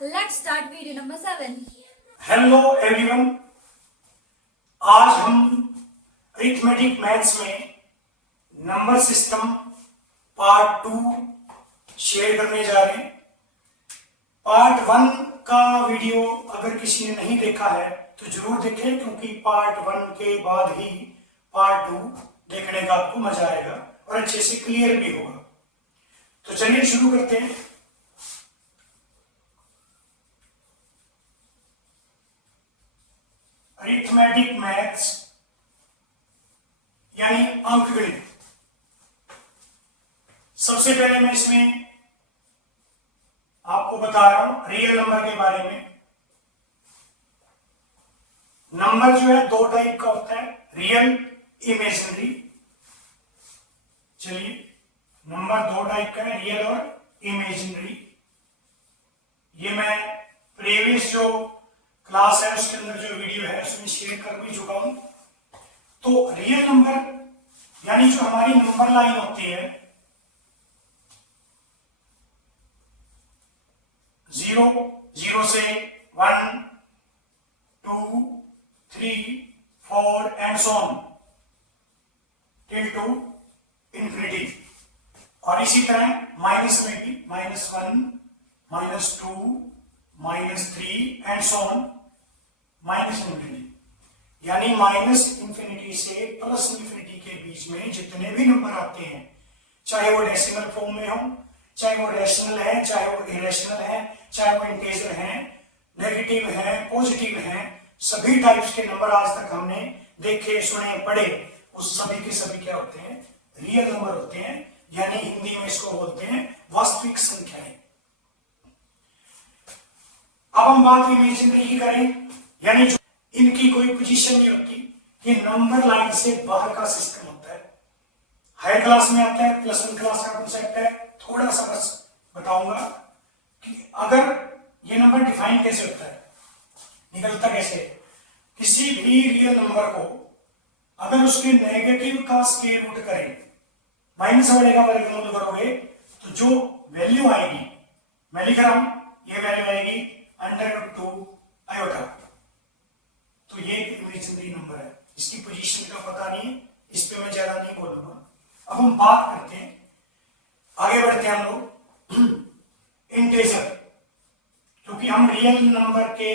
Let's start video number 7. Hello everyone, आज हम arithmetic maths में नंबर सिस्टम पार्ट 2 शेयर करने जा रहे हैं। पार्ट 1 का वीडियो अगर किसी ने नहीं देखा है तो जरूर देखें, क्योंकि पार्ट 1 के बाद ही पार्ट 2 देखने का आपको मजा आएगा और अच्छे से क्लियर भी होगा। तो चलिए शुरू करते हैं। अरिथमेटिक मैथ्स यानी अंकगणित। सबसे पहले मैं इसमें आपको बता रहा हूं रियल नंबर के बारे में। नंबर जो है दो टाइप का होता है, रियल, इमेजिनरी। चलिए, नंबर दो टाइप का है, रियल और इमेजिनरी। ये मैं प्रीवियस जो क्लास है उसके अंदर जो वीडियो है उसमें शेयर कर भी चुका हूं। तो रियल नंबर यानी जो हमारी नंबर लाइन होती है 0, 0 से 1, 2, 3, 4 and so on till two infinity. और इसी तरह माइनस में भी -1, -2, -3 and so on minus infinity. यानी माइनस इंफिनिटी से प्लस इंफिनिटी के बीच में जितने भी नंबर आते हैं, चाहे वो डेसिमल फॉर्म में हो, चाहे वो रेशनल है, चाहे वो इरेशनल है, चाहे वो इंटीजर है, नेगेटिव है, पॉजिटिव है, सभी टाइप्स के नंबर आज तक हमने देखे, सुने, पढ़े, उस सभी के सभी क्या होते हैं? रियल नंबर होते हैं। यानी हिंदी में इसको बोलते हैं वास्तविक संख्याएं। अब हम बात इमेजिनरी की करें, यानी जो इनकी कोई पोजीशन नहीं होती, कि नंबर लाइन से बाहर का सिस्टम होता है। हायर क्लास में आता है, +1 क्लास का कॉन्सेप्ट है। थोड़ा सा बस बताऊंगा कि अगर ये नंबर डिफाइन कैसे होता है, निकलता कैसे। किसी भी रियल नंबर को अगर उसके नेगेटिव का स्क्वायर रूट करें, माइनस वाले का वर्गमूल करोगे, तो जो वैल्यू आएगी, मैं लिख रहा हूं, ये वैल्यू आएगी √2 आयोटा। तो ये इमेजिनरी नंबर है, इसकी पोजीशन का पता नहीं, इस पे मैं ज्यादा नहीं बोलूंगा। अब हम बात करते हैं, आगे बढ़ते हैं हम लोग इंटीजर, क्योंकि हम रियल नंबर के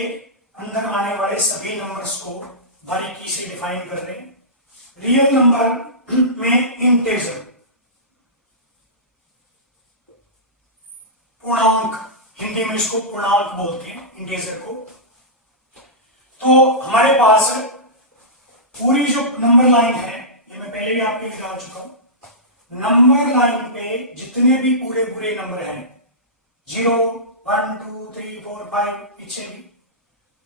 अंदर आने वाले सभी नंबर्स को बारीकी से डिफाइन कर रहे हैं। रियल नंबर में इंटीजर, पूर्णांक, हिंदी में इसको पूर्णांक बोलते हैं इंटीजर को। तो हमारे पास पूरी जो नंबर लाइन है, ये मैं पहले भी आपके बता चुका हूं, नंबर लाइन पे जितने भी पूरे पूरे नंबर हैं, 0, 1, 2, 3, 4, 5, पीछे भी,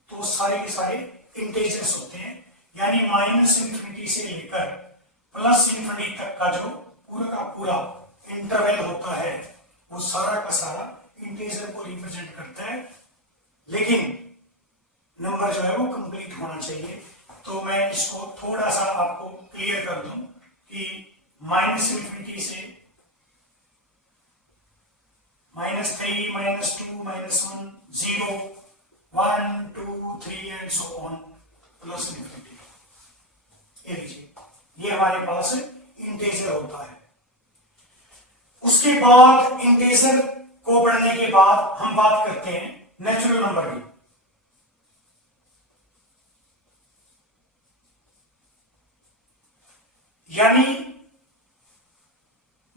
तो सारे के सारे इंटीजर्स होते हैं। यानी माइनस इंफिनिटी से लेकर प्लस इंफिनिटी तक का जो पूरा का पूरा इंटरवल होता है, वो सारा का सारा इंटीजर को रिप्रेजेंट करता है। लेकिन नंबर जो है वो कंप्लीट होना चाहिए। तो मैं इसको थोड़ा सा आपको क्लियर कर दूं कि माइनस इंफिनिटी से -3, -2, -1, 0, 1, 2, 3 and so on plus infinity. ये लीजिए, ये हमारे पास इंटीजर होता है। उसके बाद इंटीजर को पढ़ने के बाद हम बात करते हैं नेचुरल नंबर की। यानी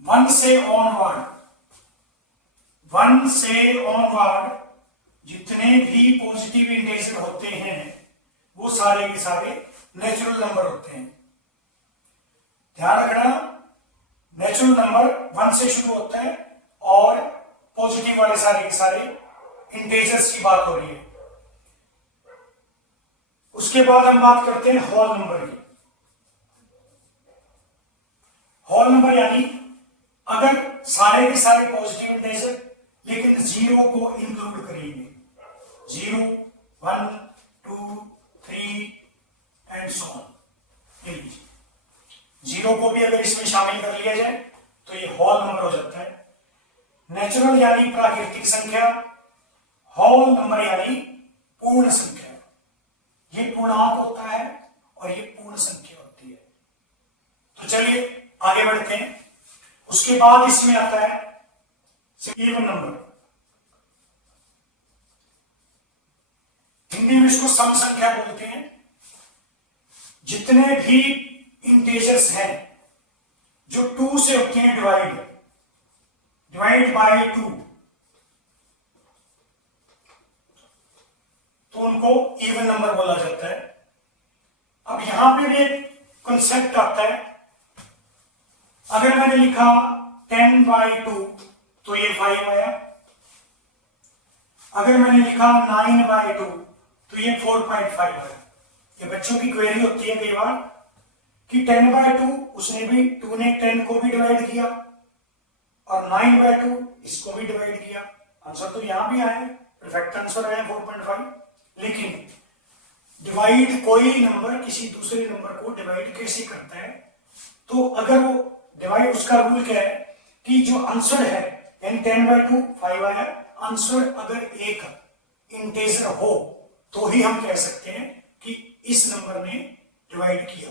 1 से ऑनवर्ड जितने भी पॉजिटिव इंटीजर होते हैं वो सारे के सारे नेचुरल नंबर होते हैं। ध्यान रखना, नेचुरल नंबर 1 से शुरू होता है और पॉजिटिव वाले सारे के सारे इंटीजर्स की बात हो रही है। उसके बाद हम बात करते हैं होल नंबर की। होल नंबर यानी अगर सारे के सारे पॉजिटिव इंटीजर लेकिन 0 को इंक्लूड करेंगे, 0, 1, 2, 3 एंड सो ऑन। 0 को भी अगर इसमें शामिल कर लिया जाए तो ये होल नंबर हो जाता है। नेचुरल यानी प्राकृतिक संख्या, होल होल नंबर यानी पूर्ण संख्या। ये पूर्णांक होता है और ये पूर्ण संख्या होती है। तो चलिए आगे बढ़ते हैं। उसके बाद इसमें आता है इवन नंबर। हिंदी में इसको सम संख्या बोलते हैं। जितने भी इंटीजर्स हैं जो 2 से होते हैं डिवाइड बाय 2, तो उनको इवन नंबर बोला जाता है। अब यहां पे भी एक कंसेप्ट आता है। अगर मैंने लिखा 10/2 तो ये 5 आया। अगर मैंने लिखा 9/2 तो ये 4.5 आया। ये बच्चों की क्वेरी होती है कई बार कि 10/2 उसने भी 2 ने 10 को भी डिवाइड किया और 9/2 इसको भी डिवाइड किया। आंसर तो यहां भी आया, परफेक्ट आंसर आया 4.5। लेकिन डिवाइड कोई नंबर किसी दूसरे नंबर को डिवाइड कैसे करता है? तो अगर वो डिवाइड, उसका रूल क्या है कि जो आंसर है यानी 10/2 5 आया, आंसर अगर एक इंटीजर हो तो ही हम कह सकते हैं कि इस नंबर ने डिवाइड किया।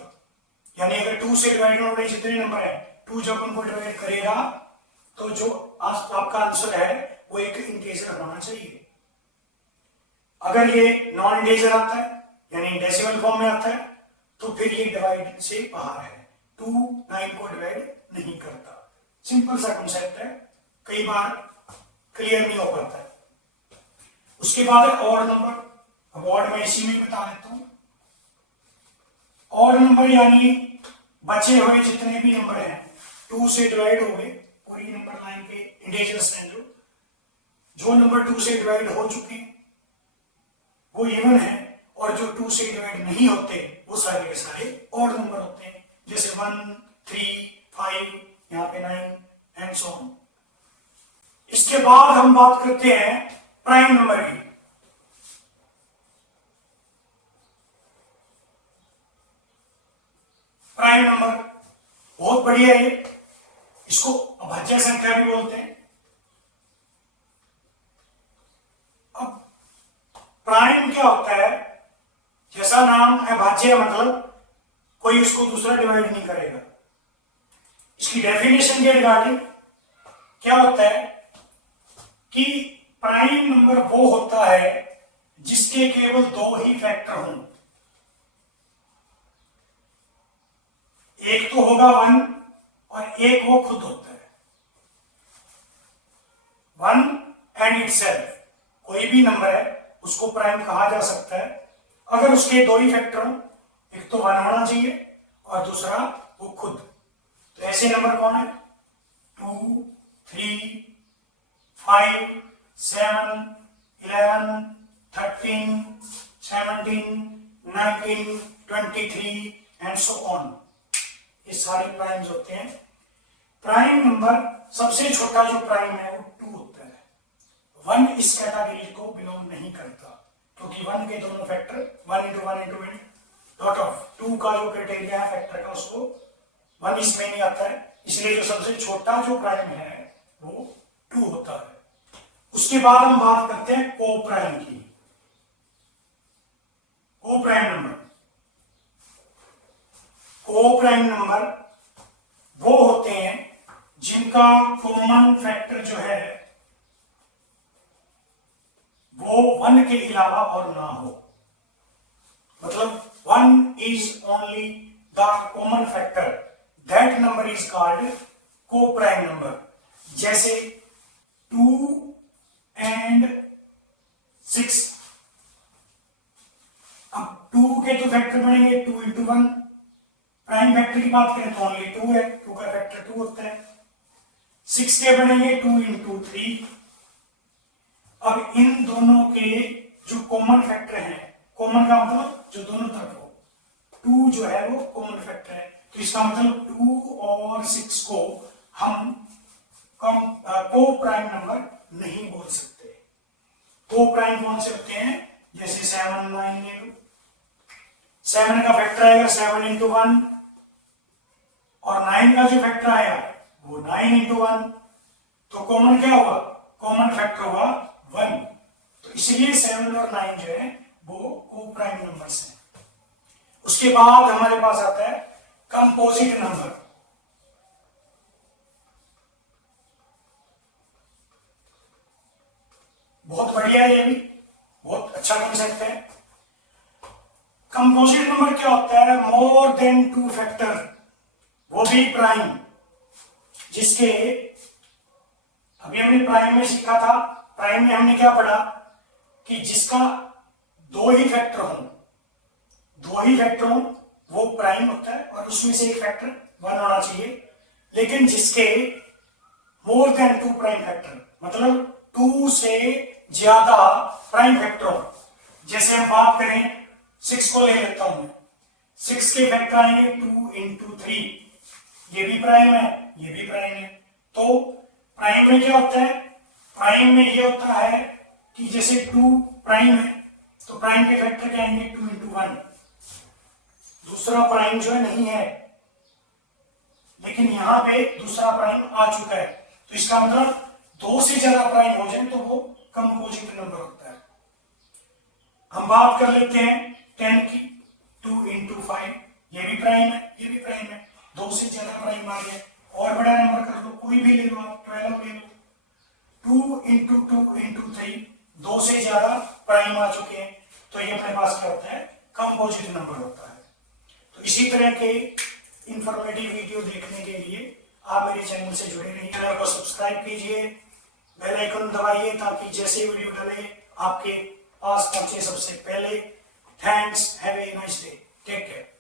यानी अगर 2 से डिवाइड होने वाले जितने नंबर है 2 जब उनको डिवाइड करेगा तो जो आपका आंसर है वो एक इंटीजर होना चाहिए। अगर ये नॉन इंटीजर आता है यानी डेसिमल फॉर्म में आता है तो फिर ये डिवाइड से बाहर है। 2 9 को डिवाइड नहीं करता। सिंपल सा कॉन्सेप्ट है, कई बार क्लियर नहीं हो पाता है। उसके बाद है ऑड नंबर। अब ऑड में इसी में बता देता हूं। ऑड नंबर यानी बचे हुए जितने भी नंबर हैं 2 से डिवाइड हो गए, पूरी नंबर लाइन पे इंटीजर्स हैं जो नंबर 2 से डिवाइड हो चुके हैं वो इवन है, और जो 2 से डिवाइड नहीं होते वो सारे के सारे ऑड नंबर होते हैं। जैसे 1 3 5, यहां पे 9 एंड सो ऑन। इसके बाद हम बात करते हैं प्राइम नंबर की। प्राइम नंबर बहुत बढ़िया है, इसको अभाज्य संख्या भी बोलते हैं। अब प्राइम क्या होता है? जैसा नाम अभाज्य मतलब कोई उसको दूसरा डिवाइड नहीं करेगा। इसकी डेफिनेशन के रिगार्डिंग क्या होता है कि प्राइम नंबर वो होता है जिसके केवल 2 ही फैक्टर हों। एक तो होगा 1 और एक वो खुद होता है। 1 एंड इटसेल्फ, कोई भी नंबर है उसको प्राइम कहा जा सकता है अगर उसके 2 ही फैक्टर हों। एक तो 1 होना चाहिए और दूसरा वो खुद। तो ऐसे नंबर कौन है? 2 3 5 7 11 13 17 19 23 एंड सो ऑन। ये सारे प्राइम्स होते हैं। प्राइम नंबर सबसे छोटा जो प्राइम है वो 2 होता है। 1 इस कैटेगरी को बिलोंग नहीं करता क्योंकि 1 के दोनों factor 1 into 1 into 1 dot of 2 का जो क्राइटेरिया है फैक्टर का उसको 1 इसमें नहीं आता है। इसलिए जो सबसे छोटा जो प्राइम है वो 2 होता है। उसके बाद हम बात करते हैं को प्राइम की। को प्राइम नंबर, को प्राइम नंबर वो होते हैं जिनका कॉमन फैक्टर जो है वो 1 के अलावा और ना हो। मतलब 1 is only the common factor, that number is called co-prime number। जैसे 2 and 6। अब 2 के तो फैक्टर बनेंगे 2 into 1। प्राइम फैक्टर की बात करें तो ओनली 2 है, 2 का फैक्टर 2 होता है। 6 के बनेंगे 2 into 3। अब इन दोनों के जो कॉमन फैक्टर है, कॉमन का मतलब जो दोनों तरफ हो, 2 जो है वो कॉमन फैक्टर है। तो इसका मतलब 2 और 6 को हम को प्राइम नंबर नहीं बोल सकते। को प्राइम कौन से होते हैं? जैसे 7 9 ले लो, 7 का फैक्टर आएगा 7 into 1 और 9 का जो फैक्टर आएगा वो 9 into 1। तो कॉमन क्या होगा? कॉमन फैक्टर होगा 1। तो इसलिए 7 और 9 जो है वो को प्राइम नंबर्स हैं। उसके बाद हमारे पास आता है कंपोजिट नंबर। बहुत बढ़िया, ये भी बहुत अच्छा कॉन्सेप्ट है। कंपोजिट नंबर क्या होता है? मोर देन 2 फैक्टर, वो भी प्राइम, जिसके अभी हमने प्राइम में सीखा था। प्राइम में हमने क्या पढ़ा कि जिसका 2 ही फैक्टर हो वो प्राइम होता है, और उसमें से एक फैक्टर 1 होना चाहिए। लेकिन जिसके मोर देन 2 प्राइम फैक्टर, मतलब 2 से ज्यादा प्राइम फैक्टर हो, जैसे हम बात करें 6 को ले लेता हूं मैं, 6 के फैक्टर आएंगे 2 इंटू 3, ये भी प्राइम है, ये भी प्राइम है। तो प्राइम में क्या होता है? प्राइम में ये होता है कि जैसे 2 प्राइम है तो प्राइम के फैक्टर क्या आएंगे? 2 इंटू 1। दूसरा प्राइम जो है नहीं है, लेकिन यहां पे दूसरा प्राइम आ चुका है, तो इसका मतलब 2 से ज्यादा प्राइम हो जाए तो वो कंपोजिट नंबर होता है। हम बात कर लेते हैं 10 की, 2 इंटू 5, ये भी प्राइम है, ये भी प्राइम है। 2 से ज्यादा प्राइम आ गया। और बड़ा नंबर कर लो, कोई भी ले लो आप, 12 ले लो। 2 इंटू 2 इंटू 3, 2 से ज्यादा प्राइम आ चुके हैं, तो ये अपने पास क्या होता है? कंपोजिट नंबर होता है। तो इसी तरह के इंफॉर्मेटिव वीडियो देखने के लिए आप मेरे चैनल से जुड़े रहिए। चैनल को सब्सक्राइब कीजिए, बेल आइकन दबाइए, ताकि जैसे वीडियो डाले आपके पास पहुंचे सबसे पहले। Thanks, have a nice day, take care.